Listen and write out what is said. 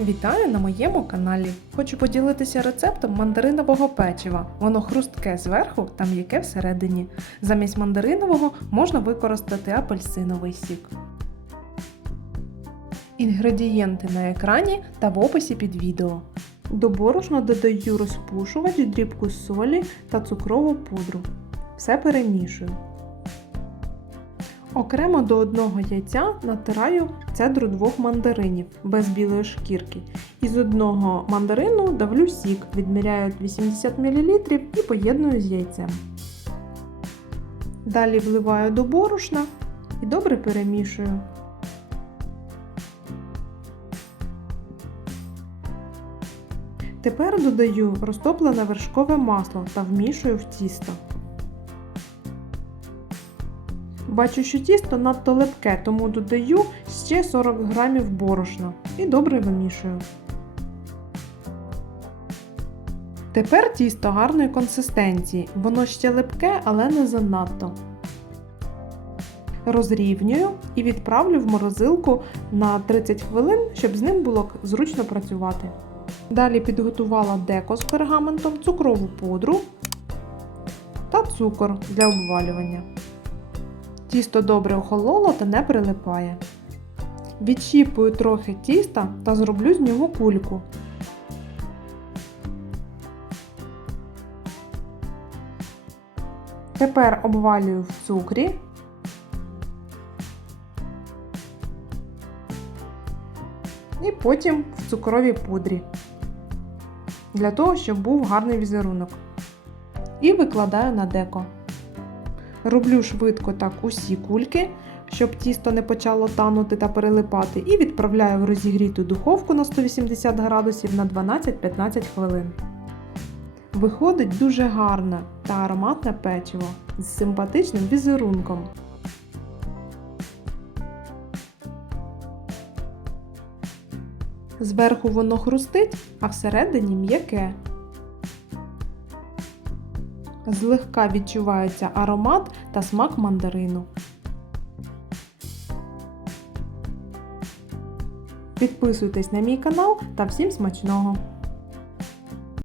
Вітаю на моєму каналі. Хочу поділитися рецептом мандаринового печива. Воно хрустке зверху та м'яке всередині. Замість мандаринового можна використати апельсиновий сік. Інгредієнти на екрані та в описі під відео. До борошна додаю розпушувач, дрібку солі та цукрову пудру. Все перемішую. Окремо до одного яйця натираю цедру двох мандаринів без білої шкірки. Із одного мандарину давлю сік, відміряю 80 мл і поєдную з яйцем. Далі вливаю до борошна і добре перемішую. Тепер додаю розтоплене вершкове масло та вмішую в тісто. Бачу, що тісто надто липке, тому додаю ще 40 грамів борошна і добре вимішую. Тепер тісто гарної консистенції, воно ще липке, але не занадто. Розрівнюю і відправлю в морозилку на 30 хвилин, щоб з ним було зручно працювати. Далі підготувала деко з пергаментом, цукрову пудру та цукор для обвалювання. Тісто добре охололо та не прилипає. Відщіпую трохи тіста та зроблю з нього кульку. Тепер обвалюю в цукрі. І потім в цукровій пудрі. Для того, щоб був гарний візерунок. І викладаю на деко. Роблю швидко так усі кульки, щоб тісто не почало танути та перелипати, і відправляю в розігріту духовку на 180 градусів на 12-15 хвилин. Виходить дуже гарне та ароматне печиво з симпатичним візерунком. Зверху воно хрустить, а всередині м'яке. Злегка відчувається аромат та смак мандарину. Підписуйтесь на мій канал та всім смачного!